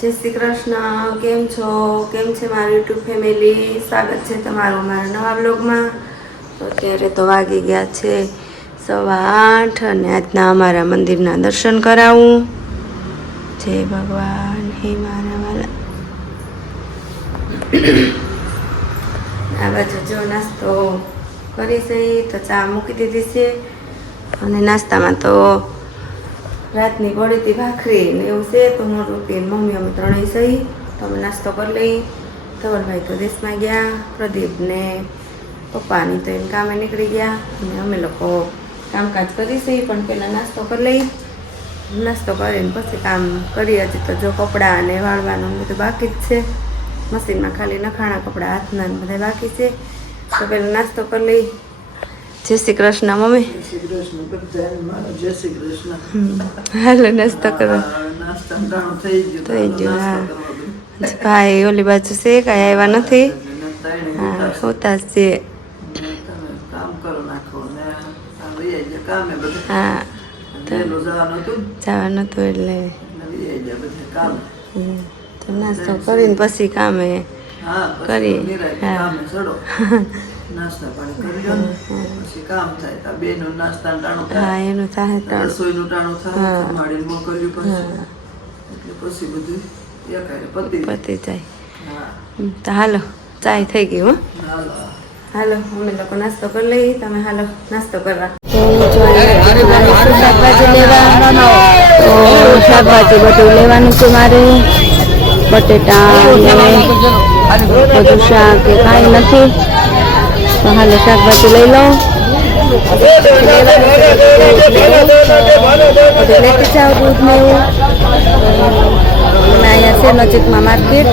જય શ્રી કૃષ્ણ. કેમ છો? કેમ છે મારું યુટ્યુબ ફેમિલી? સ્વાગત છે તમારું મારા નવા બ્લોગમાં. તો અત્યારે તો વાગી ગયા છે 8:15 અને આજના અમારા મંદિરના દર્શન કરાવું. જય ભગવાન. હે મારા વાલા. આ બાજુ જો નાસ્તો કરી છે તો ચા મૂકી દીધી છે અને નાસ્તામાં તો રાતની પડીતી ભાખરી ને એવું છે તો હું રૂપી મમ્મી અમે ત્રણેય સહી તો અમે નાસ્તો કરી લઈ. ધવલભાઈ તો દેશમાં ગયા, પ્રદીપ ને પપ્પાની તો એને કામે નીકળી ગયા અને અમે લોકો કામકાજ કરી છે પણ પહેલાં નાસ્તો કરી લઈ. નાસ્તો કરીને પછી કામ કરીએ હજી તો જો કપડાં અને વાળવાનું બધું બાકી જ છે. મશીનમાં ખાલી નખાણા કપડાં હાથના બધા બાકી છે તો પહેલાં નાસ્તો કરી લઈ. જય શ્રી કૃષ્ણ મમ્મી. હાલો નાસ્તો કરવા થઈ ગયું. હા ભાઈ ઓલી બાજુ છે કાંઈ આવ્યા નથી. હા હોતા છે. હા જવાનું હતું એટલે નાસ્તો કરીને પછી કામે કરી. હા નાસ્તા પાણી કરી લો પછી કામ થાય તો બેનું નાસ્તા ટાણું હા થાય, એનું થાય રસોઈનું ટાણું થાય, જમાડીને મોકલ્યું પછી એટલે પછી બધું એકારે પતી જાય. હા તો હાલો ચાય થઈ ગઈ. હો હાલો હાલો અમે લોકો નાસ્તો કરી લઈએ. તમે હાલો નાસ્તો કરવા. શાકભાજી લેવા તો શાકભાજી બધું લેવાનું છે મારે. બટેટા બધું શાક કે કાંઈ નથી તો હાલો શાકભાજી લઈ લો. લેતી જાઓ દૂધ ને એવું. અહીંયા છે નજીકમાં માર્કેટ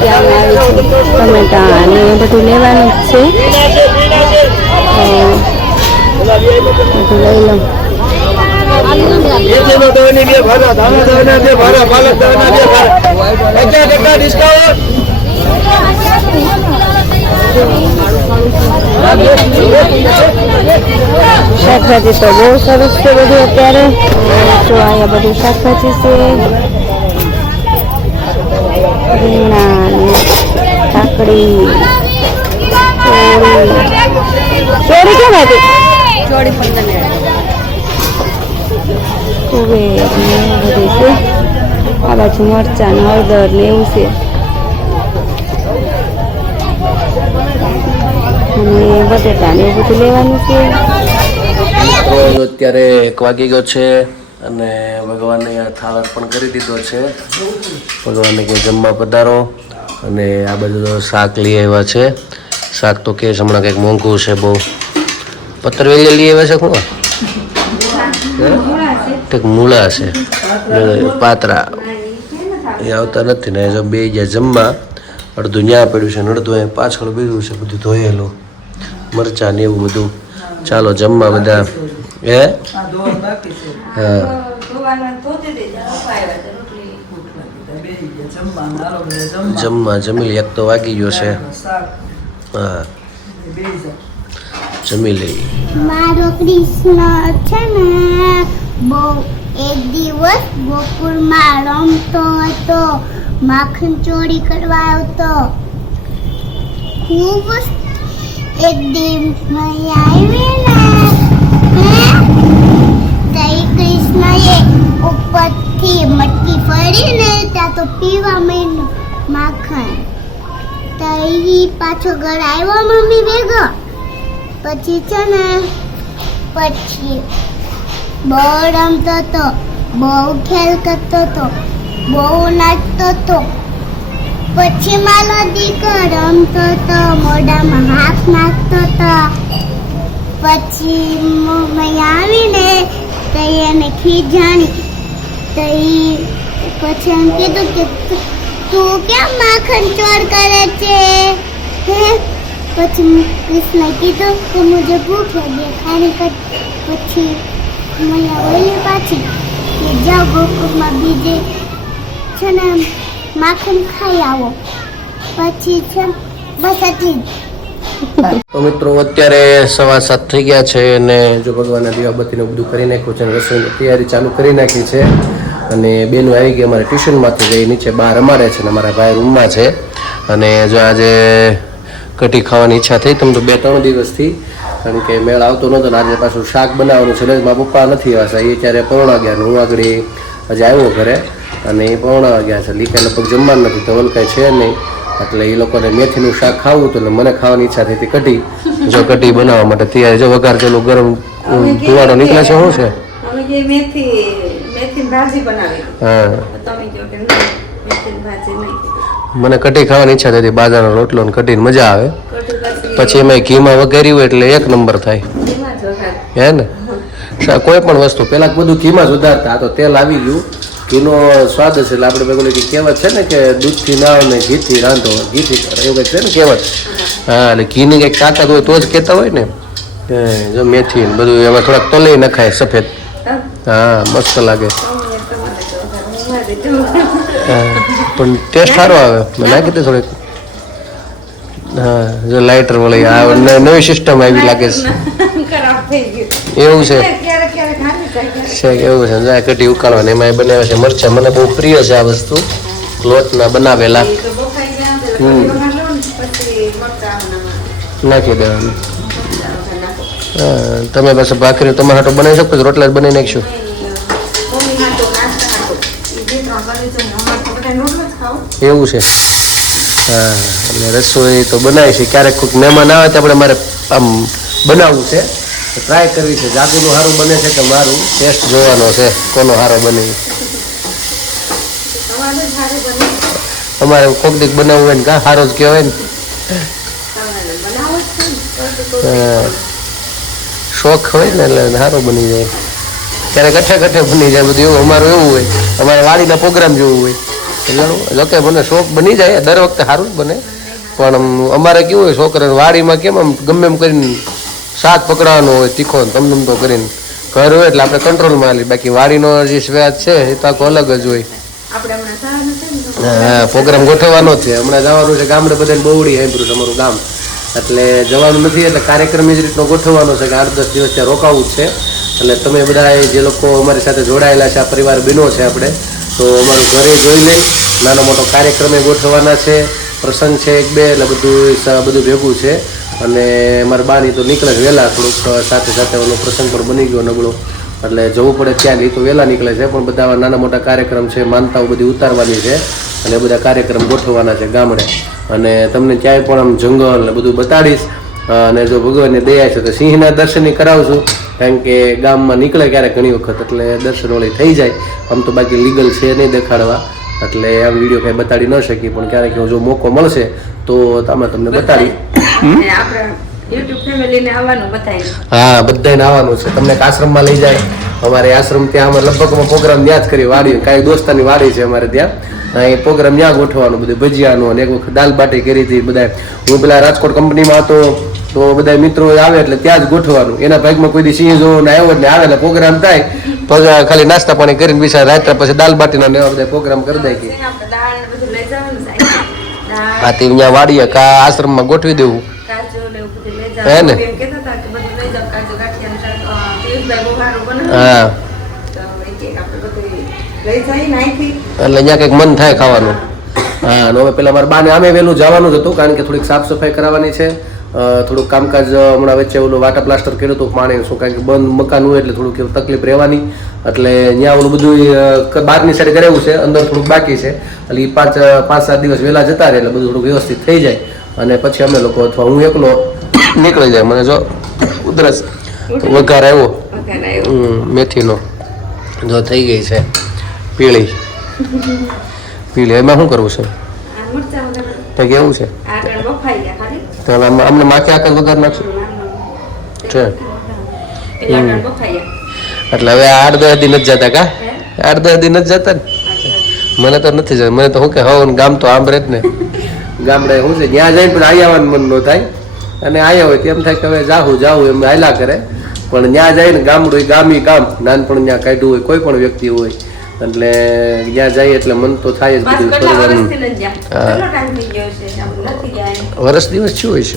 ત્યાં આવી છે ટમેટા અને બધું લેવાનું જ છે. બધું લઈ લો. શાકભાજી તો બહુ સરસ છે બધું અત્યારે. જો અહીંયા બધું શાકભાજી છે. રીંગણા ને કાકડી ચોળી કેમ હતી? ચોળી 15 તુવેર ને બધું છે. આ બાજુ મરચાં ને હળદર ને એવું છે અને બટેટા ને એવું બધું લેવાનું છે. અત્યારે 1 વાગી ગયો છે અને ભગવાનને થાળ અર્પણ કરી દીધો છે. ભગવાનને કે જમવા પધારો. અને આ બધું તો શાક લઈ આવ્યા છે. શાક તો કે હમણાં કંઈક મોંઘું છે બહુ. પત્તરવેલી લઈ આવ્યા છે કોણ? કંઈક મૂળા છે પાતરા એ આવતા નથી ને. જો બે ગયા જમવા. અડધું ન્યા પડ્યું છે ને અડધું અહીં પાછળ બીજું છે બધું ધોયેલું. મરચાં ને એવું બધું. ચાલો જમવા બધા. હે હા જમવા જમી લે. 1 તો વાગી ગયો છે. હા જમી લઈ. મારો કૃષ્ણ છે ને બહુ એક દિવસ ગોકુળમાં રમતો હતો. માખણ ચોરી કરવા આવતો. ખૂબ એક દિવસ આવી ને કૃષ્ણએ ઉપરથી મટકી ફરીને ત્યાં તો પીવા માંડ્યું માખણ. તો એ પાછો ઘર આવ્યો મમ્મી ભેગો. પછી છે ને પછી બહુ રમતો હતો, બહુ ખેલ કરતો હતો, બહુ નાચતો હતો. પછી મારો દીકરો રમતો હતો, મોઢામાં હાથ નાખતો હતો. પછી મમ્મી આવીને તો એને ખીજાણી. તો પછી એમ કીધું કે તું કેમ માખણ ચોર કરે છે? પછી કૃષ્ણ કીધું કે મુझे ભૂખ लगी है खाने का. પછી મૈયા બોલી પાછી કે જાઓ ગોકુળમાં બીજે છે ને માખણ ખાઈ આવો. પછી છે બસ એટલી જ. તો મિત્રો અત્યારે 7:15 થઈ ગયા છે અને જો ભગવાનના દીવાબત્તીને બધું કરી નાખ્યું છે અને રસોઈની તૈયારી ચાલુ કરી નાખી છે. અને બેનું આવી ગઈ અમારે ટ્યુશનમાંથી જઈ નીચે બહાર રમાડે છે અને અમારા ભાઈ રૂમમાં છે. અને જો આજે કઢી ખાવાની ઈચ્છા થઈ તમને તો 2-3 દિવસથી, કારણ કે મેળ આવતો નહોતો ને આજે પાછું શાક બનાવવાનું છે. મારા પપ્પા નથી આવ્યા, એ ત્યારે પૌણા ગયા ને હું આગળ હજી આવ્યો ઘરે અને એ પૌણા ગયા છે. લીકા લગભગ જમવાનું નથી, ધવલ કાંઈ છે નહીં, એટલે એ લોકોને મેથીનું શાક ખાવું હતું ને મને ખાવાની ઈચ્છા થઈ હતી કઢી. જો કઢી બનાવવા માટે તૈયાર, જો વઘાર પેલું ગરમ ધુવાડો નીકળે છે. શું છે? અમે કે મેથી ભાજી બનાવી. હા, તમે કહો કે મેથી ભાજી નહીં. મને કઢી ખાવાની ઈચ્છા થઈ હતી, બાજરાનો રોટલો ને કઢીને મજા આવે. પછી એમાં ઘીમાં વઘાર્યું એટલે 1 નંબર થાય, હે ને? કોઈ પણ વસ્તુ પહેલાં બધું ઘીમાં જ વધારતા, આ તો તેલ આવી ગયું, ઘીનો સ્વાદ છે. એટલે આપણે પેલું કહેવત છે ને કે દૂધથી નાવ ને ઘીથી રાંધો, ઘીથી એવું કંઈક છે ને કહેવત. હા, એટલે ઘીની કંઈક તાકાત હોય તો જ કહેતા હોય ને. જો મેથી ને બધું એમાં થોડાક તલે નખાય સફેદ. હા, મસ્ત લાગે. પણ ટેસ્ટ સારો આવે. મેં નાખી દે થોડીક. હા, જો લાઇટર વળી આ નવી સિસ્ટમ આવી લાગે છે. એવું છે એવું છે. કઢી ઉકાળવાની એમાં બનાવે છે મરચાં. મને બહુ પ્રિય છે આ વસ્તુ, લોટના બનાવેલા. નાખી દેવાનું. હા, તમે પાછું ભાખરી તમારા હાટો બનાવી શકો, રોટલા જ બનાવી નાખીશું. એવું છે. હા, એટલે રસોઈ તો બનાવી છે. ક્યારેક કોઈક મહેમાન આવે તો આપણે મારે આમ બનાવવું છે, ટ્રાય કરવી છે. જાગુનું સારું બને છે કે મારું ટેસ્ટ જોવાનો છે, કોનો સારો બને. અમારે કોક દીક બનાવવું હોય ને કાં સારો જ કહેવાય ને. શોખ હોય ને એટલે સારો બની જાય. ક્યારેક કઠે બની જાય બધું. એવું અમારું એવું હોય, અમારે વાડીના પ્રોગ્રામ જેવું હોય. એટલે જોકે મને શોખ બની જાય, દર વખતે સારું જ બને. પણ અમારે કેવું હોય, છોકરાને વાડીમાં કેમ આમ ગમે એમ કરીને શાક પકડવાનો હોય તીખો તમ તો કરીને. ઘર હોય એટલે આપણે કંટ્રોલમાં લઈએ, બાકી વાડીનો જે સ્વાદ છે એ તો આખો અલગ જ હોય. હા, પ્રોગ્રામ ગોઠવવાનો જ છે. હમણાં જવાનું છે ગામડે, બધાને બહુડી સાંભળ્યું તમારું ગામ, એટલે જવાનું નથી. એટલે કાર્યક્રમ એ જ રીતનો ગોઠવવાનો છે કે 8-10 દિવસ ત્યાં રોકાવું જ છે. એટલે તમે બધા જે લોકો અમારી સાથે જોડાયેલા છે, આ પરિવાર બહેનો છે આપણે, તો અમારું ઘરે જોઈ લે. નાનો મોટો કાર્યક્રમ એ ગોઠવવાના છે, પ્રસંગ છે 1-2, એટલે બધું ભેગું છે. અને મારા બાની તો નીકળે છે વહેલા, થોડુંક સાથે ઓલો પ્રસંગ પણ બની ગયો નબળો, એટલે જવું પડે ત્યાં. એ તો વહેલા નીકળે છે, પણ બધા નાના મોટા કાર્યક્રમ છે, માનતાઓ બધી ઉતારવાની છે, અને બધા કાર્યક્રમ ગોઠવવાના છે ગામડે. અને તમને ક્યાંય પણ આમ જંગલ ને બધું બતાડીશ. અને જો ભગવાનની દયા છે તો સિંહના દર્શન કરાવશું, કારણ કે ગામમાં નીકળે ક્યારેક ઘણી વખત, એટલે દર્શન વળી થઈ જાય. આમ તો બાકી લીગલ છે નહીં દેખાડવા, એટલે આ વિડીયો કંઈ બતાડી ન શકી, પણ ક્યારેક જો મોકો મળશે તો આમાં તમને બતાડી. હા, બધાને આવવાનું છે. તમને આશ્રમમાં લઈ જાય. અમારે આશ્રમ ત્યાં અમે લગભગ પ્રોગ્રામ ત્યાં જ કરી, વાડી કાંઈ દોસ્તાની વાડી છે અમારે ત્યાં, એ પ્રોગ્રામ ત્યાં ગોઠવાનું બધું ભજીયાનું. અને એક વખત દાલ બાટી કરી હતી બધા. હું પેલા રાજકોટ કંપનીમાં હતો તો બધા મિત્રો આવે એટલે ત્યાં જ ગોઠવાનું. એના ભાગમાં કોઈ દી સિંહ જોવો ને આવ્યો ને આવે એટલે પ્રોગ્રામ થાય, પછી ખાલી નાસ્તા પાણી કરીને બીજા રાત્રે પછી દાલ બાટીનો ને એવા બધા પ્રોગ્રામ કરી દે કે હા તે અહીંયા વાડીએ કા આશ્રમમાં ગોઠવી દેવું. હે ને? હા, એટલે અહીંયા કંઈક મન થાય ખાવાનું. હા, અને હવે પેલા મારા બાને આમે વહેલું જવાનું જ હતું, કારણ કે થોડીક સાફ સફાઈ કરાવવાની છે. થોડુંક કામકાજ હમણાં વચ્ચે ઓલું વાટા પ્લાસ્ટર કર્યું હતું પાણી શું, કારણ કે બંધ મકાન હોય એટલે થોડુંક તકલીફ રહેવાની. એટલે ત્યાં ઓલું બધું બહારની સાઈડ કરેવું છે, અંદર થોડુંક બાકી છે. એટલે એ 5-7 દિવસ વહેલા જતા રહે એટલે બધું થોડુંક વ્યવસ્થિત થઈ જાય. અને પછી અમે લોકો અથવા હું એકલો નીકળી જાય. મને જો ઉધરસ વઘાર આવ્યો મેથીનો, જો થઈ ગઈ છે પીળી. એમાં શું કરવું છે? કેવું છે? અમને માથે આખા વઘાર નાખશું છે. એટલે હવે 8-10 દી નથી જતા કા? 8-10 દી નથી જતા ને? મને તો નથી જતા. મને તો શું કે હવે ગામ તો આંબરે જ ને. ગામડે શું છે ત્યાં જઈને પણ અહીંયા આવવાનું મન ન થાય, અને આવ્યા હોય તેમ થાય કે હવે જાવું એમ હાલ્યા કરે. પણ ત્યાં જાય ને ગામડું ગામી ગામ નાનપણ ત્યાં કાઢ્યું હોય કોઈ પણ વ્યક્તિ હોય, એટલે ત્યાં જાય એટલે મન તો થાય જ બધું ફરવાનું. વર્ષ દિવસ શું હોય છે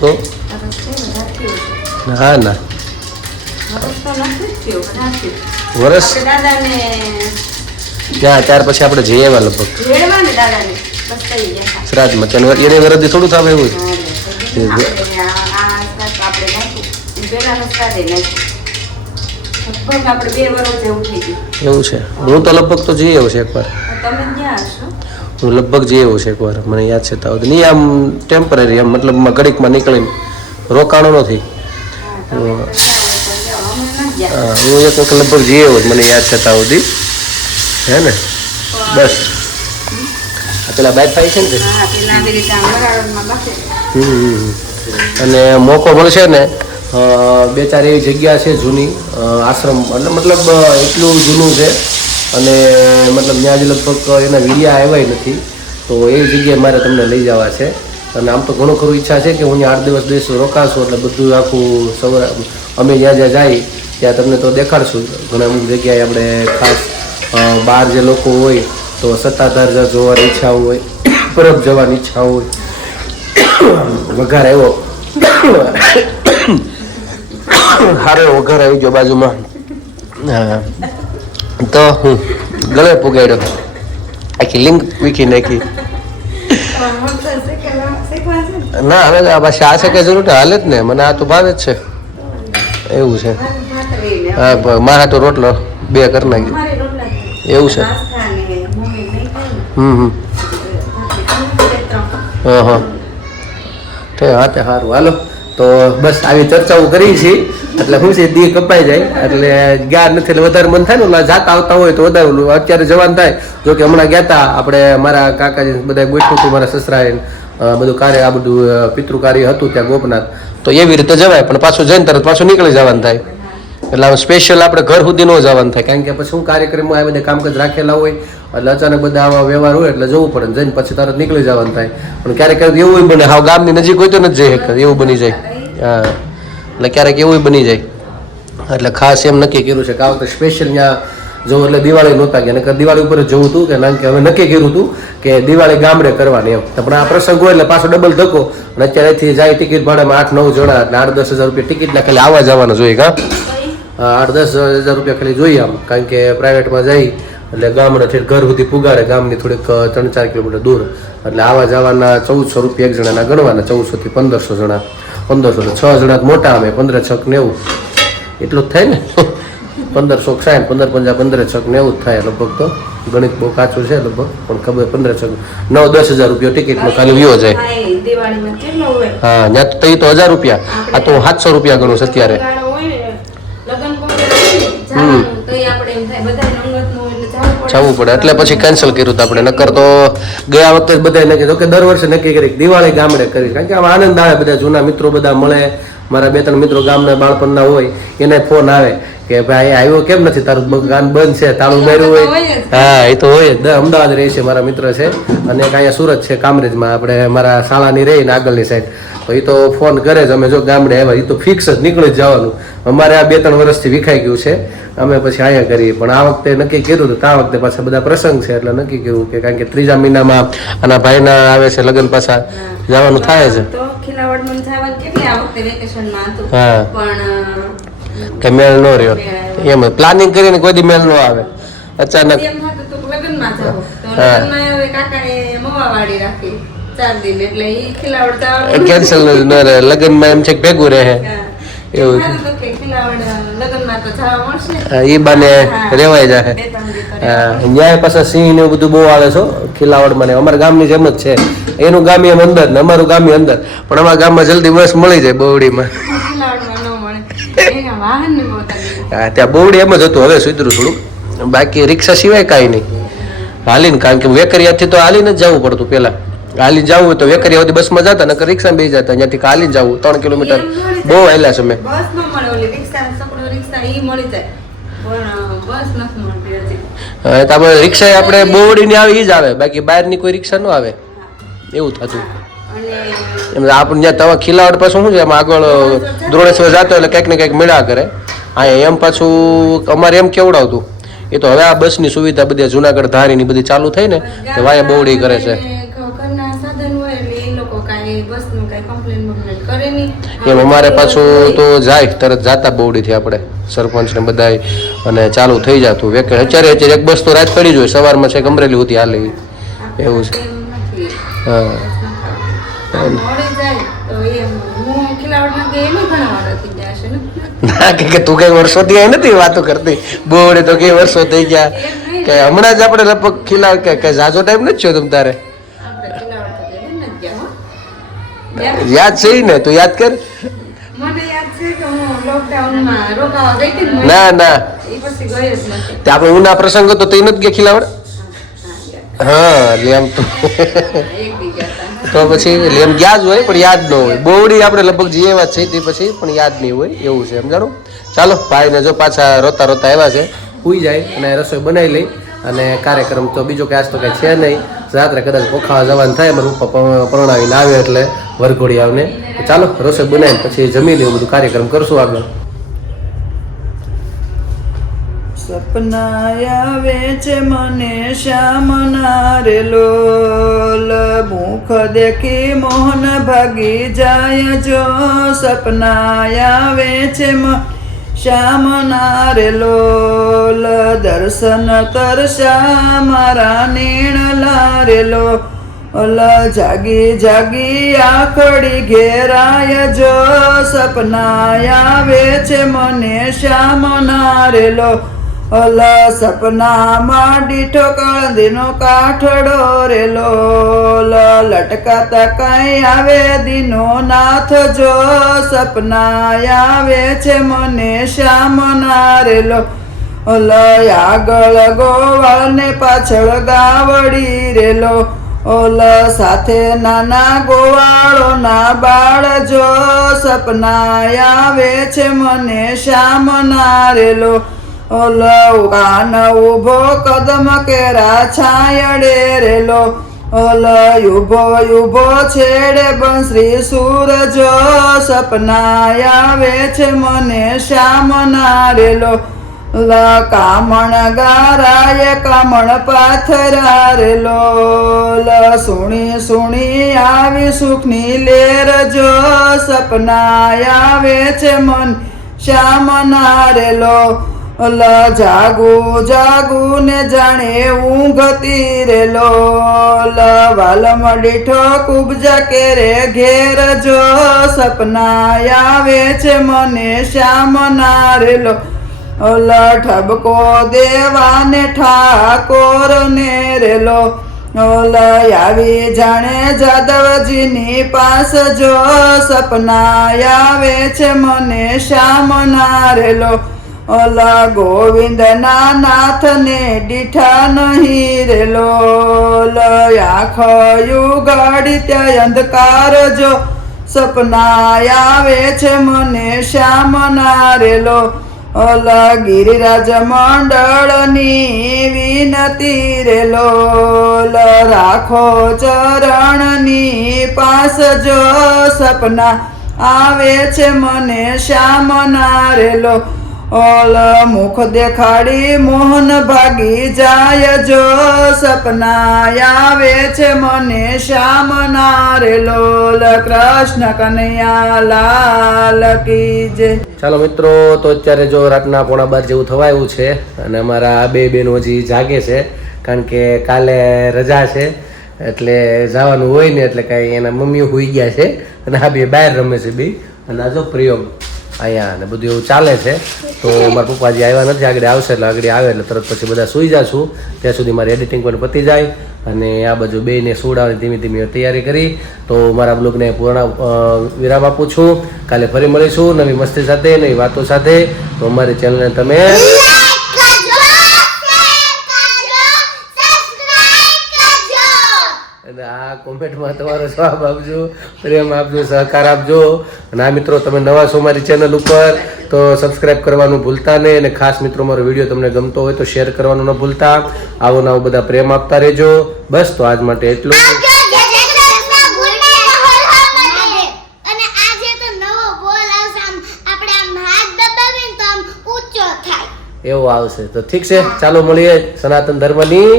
તો? હા ના વરસ આપણે દાદાને ત્યાં ત્યાર પછી આપણે જઈ આવ્યા લગભગ રેડવા ને દાદાને બસ થઈ ગયા શ્રાદ્ધમાં ત્યાં એને વરસથી થોડું થાય એવું હા, આ શ્રાદ્ધ આપણે નાખ્યું પહેલાનું શ્રાદ્ધે નાખ્યું લગભગ આપણે 2 વર્ષ જેવું થઈ ગયું એવું છે હું તો લગભગ તો જઈ આવ્યો છે એકવાર તમે ક્યાં હશો હું લગભગ જઈ આવ્યો છે એકવાર મને યાદ છે તો નહીં આમ ટેમ્પરરી એમ મતલબ ઘડીકમાં નીકળીને રોકાણો નથી હું એક વખત લગભગ જઈ આવ્યો મને યાદ છે ત્યાં સુધી હે ને બસ આ પેલા બાઈક થાય છે ને હા પેલા આવી રીતે આમ વરાળમાં બાફે અને મોકો મળશે ને 2-4 એવી જગ્યા છે જૂની આશ્રમ એટલે મતલબ એટલું જૂનું છે અને મતલબ ત્યાં જ લગભગ એના વીડિયા આવ્યા નથી તો એ જગ્યાએ મારે તમને લઈ જવા છે અને આમ તો ઘણું ખરું ઈચ્છા છે કે હું ત્યાં 8 દિવસ રોકાશું એટલે બધું આખું અમે જ્યાં જ્યાં જાય ત્યાં તમને તો દેખાડશું ઘણા અમુક જગ્યાએ આપણે ખાસ બહાર જે લોકો હોય તો સત્તાધાર જોવાની ઈચ્છા હોય પરબ જવાની ઈચ્છા હોય વઘાર આવ્યો સારો વઘાર આવી ગયો બાજુમાં હા તો હું ગળે પુગાડ્યો આખી લિંક વીખી નાખી ના હવે પાછી આ છે કે જરૂર હાલે જ ને મને આ તો ભાવે જ છે એવું છે હા મારા તો રોટલો 2 કરી નાખી એવું છે હા હા તે સારું હાલો તો બસ આવી ચર્ચાઓ કરી છે એટલે શું છે દી કપાઈ જાય એટલે ગયા નથી એટલે વધારે મન થાય ને જાતા આવતા હોય તો વધારે અત્યારે જવાન થાય જો કે હમણાં ગયા હતા આપણે મારા કાકાજી બધા ગોઠવું હતું મારા સસરાએ બધું કાર્ય આ બધું પિતૃ કાર્ય હતું ત્યાં ગોપનાથ તો એવી રીતે જવાય પણ પાછું જઈને તરત પાછું નીકળી જવાનું થાય એટલે આમ સ્પેશિયલ આપણે ઘર સુધી ન જવાનું થાય કારણ કે પછી શું કાર્યક્રમમાં આ બધા કામકાજ રાખેલા હોય એટલે અચાનક બધા આવા વ્યવહાર હોય એટલે જવું પડે જઈને પછી તરત નીકળી જવાનું થાય પણ ક્યારેક ક્યારેક એવું બને હાવ ગામની નજીક હોય તો નથી જઈ શકે એવું બની જાય હા એટલે ક્યારેક એવું બની જાય એટલે ખાસ એમ નક્કી કર્યું છે કે આ વખતે સ્પેશિયલ ત્યાં જવું એટલે દિવાળી નહોતા ગયા નકર દિવાળી ઉપર જ જવું હતું કે ના કે હવે નક્કી કર્યું હતું કે દિવાળી ગામડે કરવાની એમ તો પણ આ પ્રસંગ હોય એટલે પાછો ડબલ ધક્કો અને અત્યારેથી જાય ટિકિટ ભાડામાં 8-9 જણા એટલે 8-10 હજાર રૂપિયા ટિકિટના ખાલી આવવા જવાના જોઈએ કા 8-10 હજાર રૂપિયા ખાલી જોઈએ આમ કારણ કે પ્રાઇવેટમાં જઈ એટલે ગામડેથી ઘર સુધી પુગાડે ગામની થોડીક 3-4 કિલોમીટર દૂર એટલે આવવા જવાના 1400 રૂપિયા એક જણાના ગણવાના 1400 થી 1500 જણા 1500 તો 6 જણા મોટા અમે 15-6-90 એટલું જ થાય ને 1560 15-50 15-6-90 થાય લગભગ તો ગણિત બહુ કાચું છે લગભગ પણ ખબર 15-9-10 હજાર રૂપિયા ટિકિટમાં ખાલી વ્યો જાય હા ત્યાં તો 1000 રૂપિયા આ તો 700 રૂપિયા ગણું છે અત્યારે જવું પડે એટલે પછી કેન્સલ કર્યું હતું આપણે નકર તો ગયા વખતે જ બધા નક્કી કે દર વર્ષે નક્કી કરી દિવાળી ગામડે કરી કારણ કે આમ આનંદ આવે બધા જૂના મિત્રો બધા મળે મારા 2-3 મિત્રો ગામના બાળપણના હોય એને ફોન આવે કે ભાઈ આવ્યો કેમ નથી તારું ગામ બંધ છે તાળું માર્યું હોય હા એ તો હોય જ અમદાવાદ રહે છે મારા મિત્ર છે અને એક અહીંયા સુરત છે કામરેજમાં આપણે મારા શાળાની રહી ને આગળની સાઈડ તો એ તો ફોન કરે જ અમે જો ગામડે આવ્યા એ તો ફિક્સ જ નીકળી જ જવાનું અમારે આ 2-3 વર્ષથી વિખાઈ ગયું છે અમે પછી અહીંયા કરીએ પણ આ વખતે નક્કી કર્યું હતું આ વખતે પાછા બધા પ્રસંગ છે એટલે નક્કી કર્યું કે કારણ કે 3જા મહિનામાં આના ભાઈના આવે છે લગ્ન પાછા જવાનું થાય છે હા કે મેળ નો રહ્યો એમ પ્લાનિંગ કરીને કોઈ દી મેળ નો આવે અચાનક કેન્સલ લગ્નમાં એમ છે કે ભેગું રહે એવું એ બાને રેવાય જાય ન્યાય પાછા સિંહ ને બધું બહુ આવે છો ખીલાવડમાં ને અમારા ગામની જેમ જ છે એનું ગામ એમ અંદર ને અમારું ગામ અંદર પણ અમારા ગામમાં જલ્દી બસ મળી જાય બોવડીમાં હા ત્યાં બોવડી એમ જ હતું હવે સુધરું થોડુંક બાકી રિક્ષા સિવાય કાંઈ નહીં હાલીને કારણ કે વેકરિયાથી તો હાલીને જ જવું પડતું પેલા હાલીને જવું હોય તો વેકરિયા સુધી બસમાં જતા નકર રિક્ષામાં બેસી જતા અહીંયાથી હાલીને જવું 3 કિલોમીટર બહુ હાલ્યા છે મેં આપણે રિક્ષા આપણે બોવડીની આવે એ જ આવે બાકી બહારની કોઈ રિક્ષા ન આવે એવું થતું આપણે જ્યાં તવા ખીલાવડ પાછું શું છે એમાં આગળ દ્રોણેશ્વર જતો એટલે કંઈક ને કંઈક મેળા કરે અહીંયા એમ પાછું અમારે એમ કેવડાવતું એ તો હવે આ બસની સુવિધા બધી જુનાગઢ ધારીની બધી ચાલુ થઈ ને વાયા બોવડી કરે છે કાંઈ બસનું કાંઈ કમ્પ્લેન બમ્પ્લેન કરે નહીં. એમ અમારે પાછું તો જાય તરત જાતા બોવડીથી આપણે સરપંચ ને બધાય અને ચાલુ થઈ જતું અત્યારે એક બસ તો રાત પડી જ હોય સવારમાં છે અમરેલી સુધી હાલે ઈ. એવું છે એમ નથી. હા મોડે જાય તો એમ હું ખીલાવડમાં ગઈ એમાં ઘણા વાર થઈ ગયા છે ને. ના કે તું કઈ વર્ષોથી અહીં નથી વાતો કરતી બોવડે તો કઈ વર્ષો થઈ ગયા કે હમણાં જ આપણે લગભગ ખીલા કે ઝાઝો ટાઈમ નથી થયો તમ તારે આપણે ખીલાવડ તો ગઈ નથી ગયા હો. યાદ છે ઈ ને તું યાદ કર મને યાદ છે કે હું લોકડાઉનમાં રોકાવા ગઈ હતી ને ના ના એ પછી ગઈ જ નથી. તે આપણે ઉના પ્રસંગ હતો તો નથી ગયા ખીલાવડ હા એટલે એમ તો એક દી ગયા હતા. તો પછી એટલે એમ ગયા જ હોય પણ યાદ ન હોય બોવડી આપણે લગભગ જે વાત છે તે પછી પણ યાદ નહીં હોય એવું છે સમજાણું. ચાલો ભાઈને જો પાછા રોતા રોતા આવ્યા છે સુઈ જાય અને રસોઈ બનાવી લઈ અને કાર્યક્રમ તો બીજો કે આજ તો કંઈ છે નહીં રાત્રે કદાચ પોખાવા જવાનું થાય મારું પપ્પા પરણાવીને આવે એટલે વરઘોડી આવને ચાલો રસોઈ બનાવીને પછી જમી લઈએ બધું કાર્યક્રમ કરશું આગળ. સપના આવે છે મને શ્યામના રે લોલ મુખ દેખી મોહન ભાગી જાય જો સપના આવે છે શ્યામના રે લોલ દર્શન તરસા મારા નીણલા રે લોલ જાગી જાગી આખડી ઘેરાય જો સપના આવે છે મને શ્યામના રે લોલ સપનામાં દીઠો કાળંદીનો કાઠડો રેલો લટકાતા કાંઈ આવે દીનો નાથ જો સપના આવે છે મને શ્યામના રેલો આગળ ગોવાળ ને પાછળ ગાવડી રેલો સાથે નાના ગોવાળો ના બાળ જો સપના આવે છે મને શ્યામના રેલો કાન ઉભો કદમ કેરા છાયડે રેલો યુભો યુભો છેડે બંસરી સૂરજો સપના આવે છે મને શ્યામના રેલો કામણ ગારાય કામણ પાથરા રેલો સુણી સુણી આવી સુખની લેર જો સપના આવે છે મન શ્યામના રેલો જાગુ જાગુ ને જાણે ઊંઘતી રેલો વાલમ દીઠો કુબજા કેરે ઘેર જો સપના આવે છે મને શ્યામના રેલો ઠબકો દેવાને ઠાકોર ને રેલો આવી જાણે જાદવજીની પાસ જો સપના આવે છે મને શ્યામના રેલો ગોવિંદ ના નાથ ને દીઠા નહીં રેલો આંખ યુગાડી ત્યાં અંધકાર જો સપના આવે છે મને શ્યામના રેલો ગિરિરાજ મંડળની વિનતી રેલો રાખો ચરણની પાસ જો સપના આવે છે મને શ્યામના રેલો મુખ દેખાડી મોહન ભાગી જાય જો સપના આવે છે મને શ્યામના રેલો કૃષ્ણ કનૈયા લાલ કી જય. ચાલો મિત્રો તો અત્યારે જો રાતના 11:30 જેવું થવા આવ્યું છે અને અમારા આ બે બહેનો હજી જાગે છે કારણ કે કાલે રજા છે એટલે જવાનું હોય ને એટલે કાંઈ એના મમ્મીઓ હોઈ ગયા છે અને આ બે બહાર રમે છે બે અને આ જો પ્રયોગ અહીંયા ને બધું એવું ચાલે છે તો મારા પપ્પાજી આવ્યા નથી આગળ આવશે એટલે આગળ આવે એટલે તરત પછી બધા સૂઈ જશું ત્યાં સુધી મારી એડિટિંગ પણ પતી જાય અને આ બાજુ બેને સુવડાવવાની ધીમે ધીમે તૈયારી કરી તો મારા બ્લોગને પૂર્ણ વિરામ આપું છું. કાલે ફરી મળીશું નવી મસ્તી સાથે નવી વાતો સાથે. તો અમારી ચેનલને તમે અને આ કોમેન્ટમાં તમારો જવાબ આપજો, પ્રેમ આપજો, સહકાર આપજો. અને આ મિત્રો તમે નવા છો મારી ચેનલ ઉપર તો સબસ્ક્રાઇબ કરવાનું ભૂલતા નહીં અને ખાસ મિત્રો મારો વિડીયો તમને ગમતો હોય તો શેર કરવાનું ન ભૂલતા. આવો નવો બધા પ્રેમ આપતા રહેજો. બસ તો આજ માટે એટલું. એવો આવશે તો ઠીક છે. ચાલો મળીએ સનાતન ધર્મની